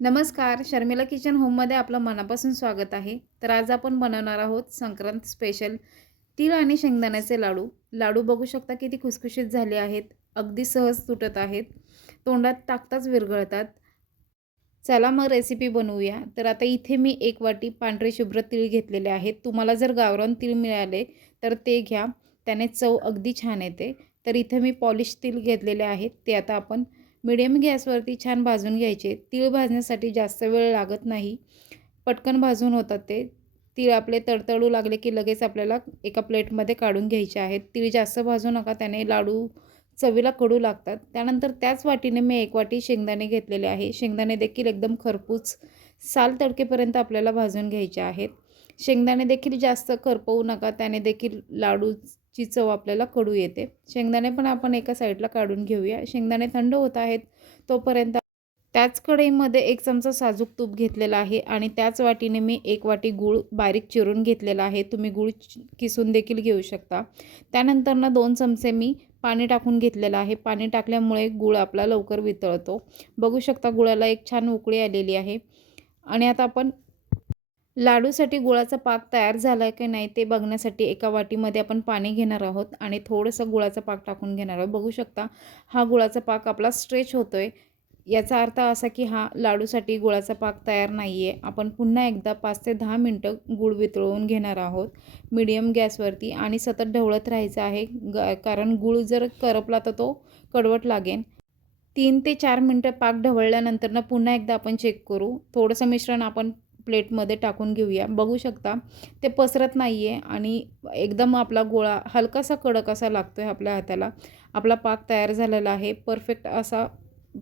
नमस्कार शर्मिला किचन होममध्ये आपलं मनापासून स्वागत आहे. तर आज आपण बनवणार आहोत संक्रांत स्पेशल तीळ आणि शेंगदाण्याचे लाडू. लाडू बघू शकता किती खुसखुशीत झाले आहेत अगदी सहज तुटत आहेत. तोंडात टाकताच विरघळतात. चला मग रेसिपी बनवूया. तर आता इथे मी एक वाटी पांढरे शुभ्र तीळ घेतलेले आहेत. तुम्हाला जर गावरान तीळ मिळाले तर ते घ्या. त्याने चव अगदी छान येते. तर इथे मी पॉलिश तीळ घेतलेले आहेत. ते आता आपण मिडियम गॅसवरती छान भाजून घ्यायचे. तीळ भाजण्यासाठी जास्त वेळ लागत नाही. पटकन भाजून होतात ते. तीळ आपले तडतडू लागले की लगेच आपल्याला एका प्लेटमध्ये काढून घ्यायचे आहेत. तीळ जास्त भाजू नका त्याने लाडू चवीला कडू लागतात. त्यानंतर त्याच वाटीने मी एक वाटी शेंगदाणे घेतलेले आहे. शेंगदाणे देखील एकदम खरपूस साल तडकेपर्यंत आपल्याला भाजून घ्यायचे आहेत. शेंगदाणे देखील जास्त करपवू नका त्याने देखील लाडूची चव आपल्याला कडू येते. शेंगदाणे पण आपण एका साईडला काढून घेऊया. शेंगदाणे थंड होत आहेत तोपर्यंत त्याच कढईमध्ये एक चमचा साजूक तूप घेतलेला आहे आणि त्याच वाटीने मी एक वाटी गूळ बारीक चिरून घेतलेला आहे. तुम्ही गूळ किसून देखील घेऊ शकता. त्यानंतर ना दोन चमचे मी पाणी टाकून घेतलेलं आहे. पाणी टाकल्यामुळे गूळ आपला लवकर वितळतो. बघू शकता गुळाला एक छान उकळी आलेली आहे. आणि आता आपण लाडूसाठी गुळाचा पाक तयार झाला आहे की नाही ते बघण्यासाठी एका वाटीमध्ये आपण पाणी घेणार आहोत आणि थोडंसं गुळाचा पाक टाकून घेणार आहोत. बघू शकता हा गुळाचा पाक आपला स्ट्रेच होतो आहे याचा अर्थ असा की हा लाडूसाठी गुळाचा पाक तयार नाही आहे आपण पुन्हा एकदा पाच ते दहा मिनटं गूळ वितळवून घेणार आहोत. मीडियम गॅसवरती आणि सतत ढवळत राहायचं आहे. ग कारण गूळ जर करपला तर तो कडवट लागेल. तीन ते चार मिनटं पाक ढवळल्यानंतरनं पुन्हा एकदा आपण चेक करू. थोडंसं मिश्रण आपण प्लेटमध्ये टाकून घेऊया. बघू शकता ते पसरत नाही आहे आणि एकदम आपला गोळा हलकासा कडक असा लागतो आहे आपल्या हाताला. आपला पाक तयार झालेला आहे परफेक्ट असा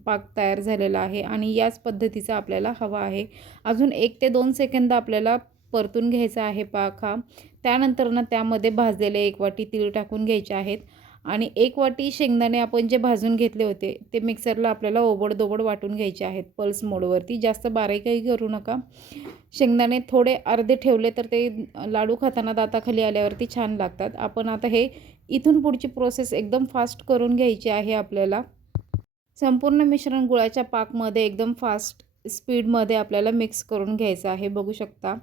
पाक तयार झालेला आहे आणि याच पद्धतीचा आपल्याला हवा आहे. अजून एक ते दोन सेकंद आपल्याला परतून घ्यायचा आहे पाक हा. त्यानंतर ना त्यामध्ये भाजलेले एक वाटी तीळ टाकून घ्यायचे आहेत. आणि एक वाटी शेंगदाणे आपण जे भाजून घेतले होते ते मिक्सरला आपल्याला ओबडदोबड वाटून घ्यायचे आहेत पल्स मोडवरती. जास्त बारीकही करू नका. शेंगदाणे थोडे अर्धे ठेवले तर ते लाडू खाताना दाताखाली आल्यावरती छान लागतात. आपण आता हे इथून पुढची प्रोसेस एकदम फास्ट करून घ्यायची आहे आपल्याला. संपूर्ण मिश्रण गुळाच्या पाकमध्ये एकदम फास्ट स्पीडमध्ये आपल्याला मिक्स करून घ्यायचं आहे. बघू शकता.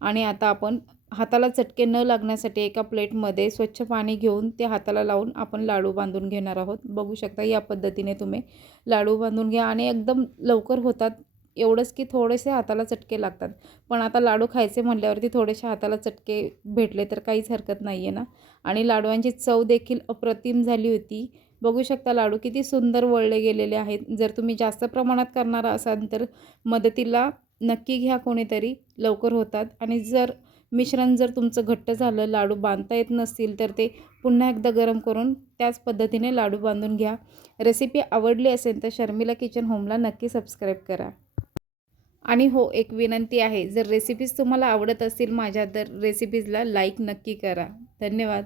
आणि आता आपण हाताला चटके न लागण्यासाठी एका प्लेटमध्ये स्वच्छ पाणी घेऊन ते हाताला लावून आपण लाडू बांधून घेणार आहोत. बघू शकता या पद्धतीने तुम्ही लाडू बांधून घ्या आणि एकदम लवकर होतात. एवढंच की थोडेसे हाताला चटके लागतात. पण आता लाडू खायचे म्हटल्यावरती थोडेसे हाताला चटके भेटले तर काहीच हरकत नाही आहे ना? आणि लाडवांची चव देखील अप्रतिम झाली होती. बघू शकता लाडू किती सुंदर वळले गेलेले आहेत. जर तुम्ही जास्त प्रमाणात करणार असाल तर मदतीला नक्की घ्या कोणीतरी. लवकर होतात. आणि जर मिश्रण जर तुमचं घट्ट झालं लाडू बांधता येत नसतील तर ते पुन्हा एकदा गरम करून त्याच पद्धतीने लाडू बांधून घ्या. रेसिपी आवडली असेल तर शर्मिला किचन होमला नक्की सबस्क्राईब करा. आणि हो एक विनंती आहे जर रेसिपीज तुम्हाला आवडत असतील माझ्या तर रेसिपीजला लाईक नक्की करा. धन्यवाद.